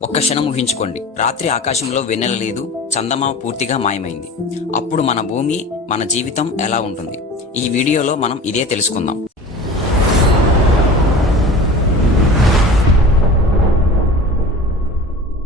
ఒక్క క్షణం ఊహించుకోండి. రాత్రి ఆకాశంలో వెన్నెల లేదు, చందమామ పూర్తిగా మాయమైంది. అప్పుడు మన భూమి, మన జీవితం ఎలా ఉంటుంది? ఈ వీడియోలో మనం ఇదే తెలుసుకుందాం.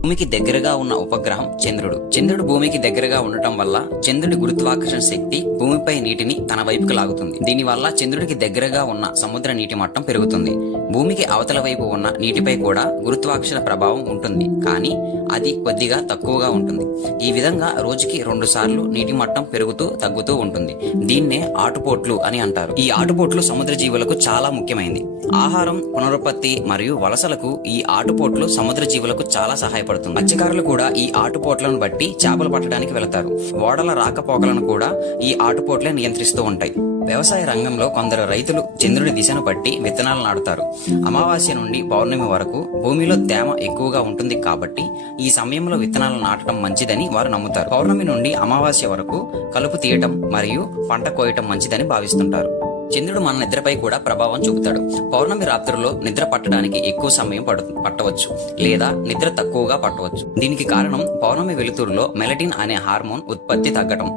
భూమికి దగ్గరగా ఉన్న ఉపగ్రహం చంద్రుడు. చంద్రుడు భూమికి దగ్గరగా ఉండటం వల్ల చంద్రుడి గురుత్వాకర్షణ శక్తి భూమిపై నీటిని తన వైపుకు లాగుతుంది. దీనివల్ల చంద్రుడికి దగ్గరగా ఉన్న సముద్ర నీటి మట్టం పెరుగుతుంది. భూమికి అవతల వైపు ఉన్న నీటిపై కూడా గురుత్వాకర్షణ ప్రభావం ఉంటుంది, కానీ అది కొద్దిగా తక్కువగా ఉంటుంది. ఈ విధంగా రోజుకి 2 సార్లు నీటి మట్టం పెరుగుతూ తగ్గుతూ ఉంటుంది. దీన్నే ఆటుపోట్లు అని అంటారు. ఈ ఆటుపోట్లు సముద్ర జీవులకు చాలా ముఖ్యమైనది. ఆహారం, పునరుత్పత్తి మరియు వలసలకు ఈ ఆటుపోట్లు సముద్ర జీవులకు చాలా సహాయపడుతుంది. మత్స్యకారులు కూడా ఈ ఆటుపోట్లను బట్టి చేపలు పట్టడానికి వెళతారు. ఓడల రాకపోకలను కూడా ఈ ఆటుపోట్లే నియంత్రిస్తూ ఉంటాయి. వ్యవసాయ రంగంలో కొందరు రైతులు చంద్రుడి దిశను బట్టి విత్తనాలు నాటుతారు. అమావాస్య నుండి పౌర్ణమి వరకు భూమిలో తేమ ఎక్కువగా ఉంటుంది కాబట్టి ఈ సమయంలో విత్తనాలు నాటడం మంచిదని వారు నమ్ముతారు. పౌర్ణమి నుండి అమావాస్య వరకు కలుపు తీయటం మరియు పంట కోయటం మంచిదని భావిస్తుంటారు. చంద్రుడు మన నిద్రపై కూడా ప్రభావం చూపుతాడు. పౌర్ణమి రాత్రుల్లో నిద్ర పట్టడానికి ఎక్కువ సమయం పట్టవచ్చు, లేదా నిద్ర తక్కువగా పట్టవచ్చు. దీనికి కారణం పౌర్ణమి వెలుతురులో మెలటిన్ అనే హార్మోన్ ఉత్పత్తి తగ్గటం.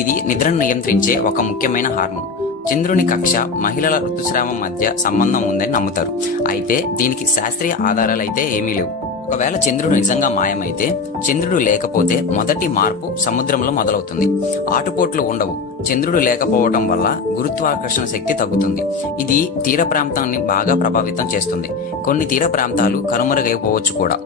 ఇది నిద్రను నియంత్రించే ఒక ముఖ్యమైన హార్మోన్. చంద్రుని కక్ష మహిళల ఋతుస్రావం మధ్య సంబంధం ఉందని నమ్ముతారు. అయితే దీనికి శాస్త్రీయ ఆధారాలైతే ఏమీ లేవు. ఒకవేళ చంద్రుడు నిజంగా మాయమైతే, చంద్రుడు లేకపోతే మొదటి మార్పు సముద్రంలో మొదలవుతుంది. ఆటుపోట్లు ఉండవు. చంద్రుడు లేకపోవటం వల్ల గురుత్వాకర్షణ శక్తి తగ్గుతుంది. ఇది తీర ప్రాంతాన్ని బాగా ప్రభావితం చేస్తుంది. కొన్ని తీర ప్రాంతాలు కనుమరుగైపోవచ్చు కూడా.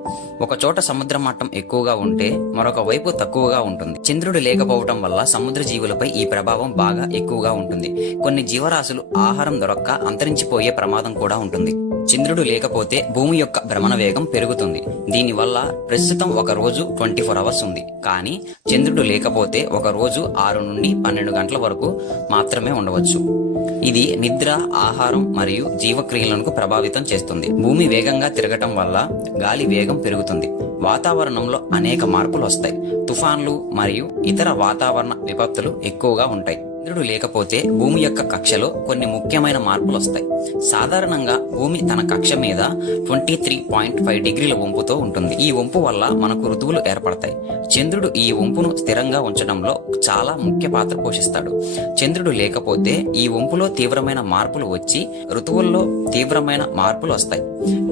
ఒక చోట సముద్ర మట్టం ఎక్కువగా ఉంటే మరొక వైపు తక్కువగా ఉంటుంది. చంద్రుడు లేకపోవటం వల్ల సముద్ర జీవులపై ఈ ప్రభావం బాగా ఎక్కువగా ఉంటుంది. కొన్ని జీవరాశులు ఆహారం దొరక్క అంతరించిపోయే ప్రమాదం కూడా ఉంటుంది. చంద్రుడు లేకపోతే భూమి యొక్క భ్రమణ వేగం పెరుగుతుంది. దీనివల్ల ప్రస్తుతం ఒక రోజు 24 అవర్స్ ఉంది, కానీ చంద్రుడు లేకపోతే ఒక రోజు 6 నుండి 12 గంటల వరకు మాత్రమే ఉండవచ్చు. ఇది నిద్ర, ఆహారం మరియు జీవక్రియలను ప్రభావితం చేస్తుంది. భూమి వేగంగా తిరగటం వల్ల గాలి వేగం పెరుగుతుంది. వాతావరణంలో అనేక మార్పులు వస్తాయి. తుఫాన్లు మరియు ఇతర వాతావరణ విపత్తులు ఎక్కువగా ఉంటాయి. చంద్రుడు లేకపోతే భూమి యొక్క కక్షలో కొన్ని ముఖ్యమైన మార్పులు వస్తాయి. సాధారణంగా భూమి తన కక్ష మీద 23.5 డిగ్రీల వంపుతో ఉంటుంది. ఈ వంపు వల్ల మనకు ఋతువులు ఏర్పడతాయి. చంద్రుడు ఈ వంపును స్థిరంగా ఉంచడంలో చాలా ముఖ్య పాత్ర పోషిస్తాడు. చంద్రుడు లేకపోతే ఈ వంపులో తీవ్రమైన మార్పులు వచ్చి ఋతువుల్లో తీవ్రమైన మార్పులు వస్తాయి.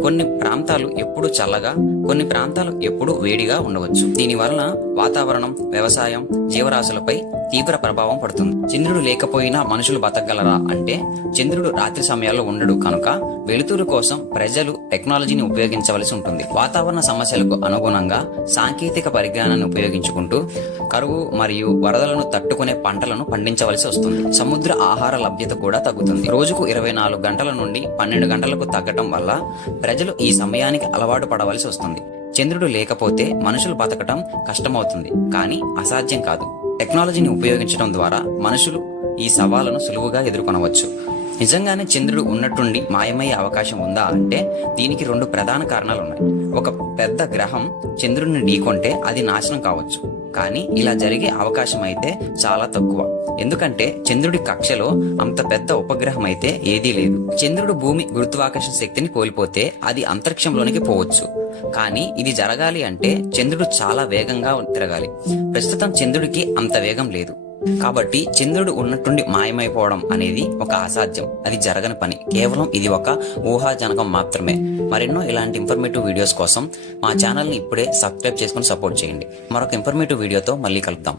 కొన్ని ప్రాంతాలు ఎప్పుడు చల్లగా, కొన్ని ప్రాంతాలు ఎప్పుడు వేడిగా ఉండవచ్చు. దీని వలన వాతావరణం, వ్యవసాయం, జీవరాశులపై తీవ్ర ప్రభావం పడుతుంది. చంద్రుడు లేకపోయినా మనుషులు బతకగలరా అంటే, చంద్రుడు రాత్రి సమయాల్లో ఉండడు కనుక వెలుతురు కోసం ప్రజలు టెక్నాలజీని ఉపయోగించవలసి ఉంటుంది. వాతావరణ సమస్యలకు అనుగుణంగా సాంకేతిక పరిజ్ఞానాన్ని ఉపయోగించుకుంటూ కరువు మరియు వరదలను తట్టుకునే పంటలను పండించవలసి వస్తుంది. సముద్ర ఆహార లభ్యత కూడా తగ్గుతుంది. రోజుకు 24 గంటల నుండి 12 గంటలకు తగ్గటం వల్ల ప్రజలు ఈ సమయానికి అలవాటు పడవలసి వస్తుంది. చంద్రుడు లేకపోతే మనుషులు బతకటం కష్టమవుతుంది, కానీ అసాధ్యం కాదు. టెక్నాలజీని ఉపయోగించడం ద్వారా మనుషులు ఈ సవాళ్లను సులువుగా ఎదుర్కొనవచ్చు. నిజంగానే చంద్రుడు ఉన్నట్టుండి మాయమయ్యే అవకాశం ఉందా అంటే, దీనికి 2 ప్రధాన కారణాలు ఉన్నాయి. ఒక పెద్ద గ్రహం చంద్రుడిని ఢీకొంటే అది నాశనం కావచ్చు, కానీ ఇలా జరిగే అవకాశం అయితే చాలా తక్కువ. ఎందుకంటే చంద్రుడి కక్షలో అంత పెద్ద ఉపగ్రహం అయితే ఏదీ లేదు. చంద్రుడు భూమి గురుత్వాకర్షణ శక్తిని కోల్పోతే అది అంతరిక్షంలోనికి పోవచ్చు, కానీ ఇది జరగాలి అంటే చంద్రుడు చాలా వేగంగా తిరగాలి. ప్రస్తుతం చంద్రుడికి అంత వేగం లేదు. కాబట్టి చంద్రుడు ఉన్నట్టుండి మాయమైపోవడం అనేది ఒక అసాధ్యం. అది జరగని పని. కేవలం ఇది ఒక ఊహాజనకం మాత్రమే. మరెన్నో ఇలాంటి ఇన్ఫర్మేటివ్ వీడియోస్ కోసం మా ఛానల్ని ఇప్పుడే సబ్స్క్రైబ్ చేసుకుని సపోర్ట్ చేయండి. మరొక ఇన్ఫర్మేటివ్ వీడియోతో మళ్ళీ కలుద్దాం.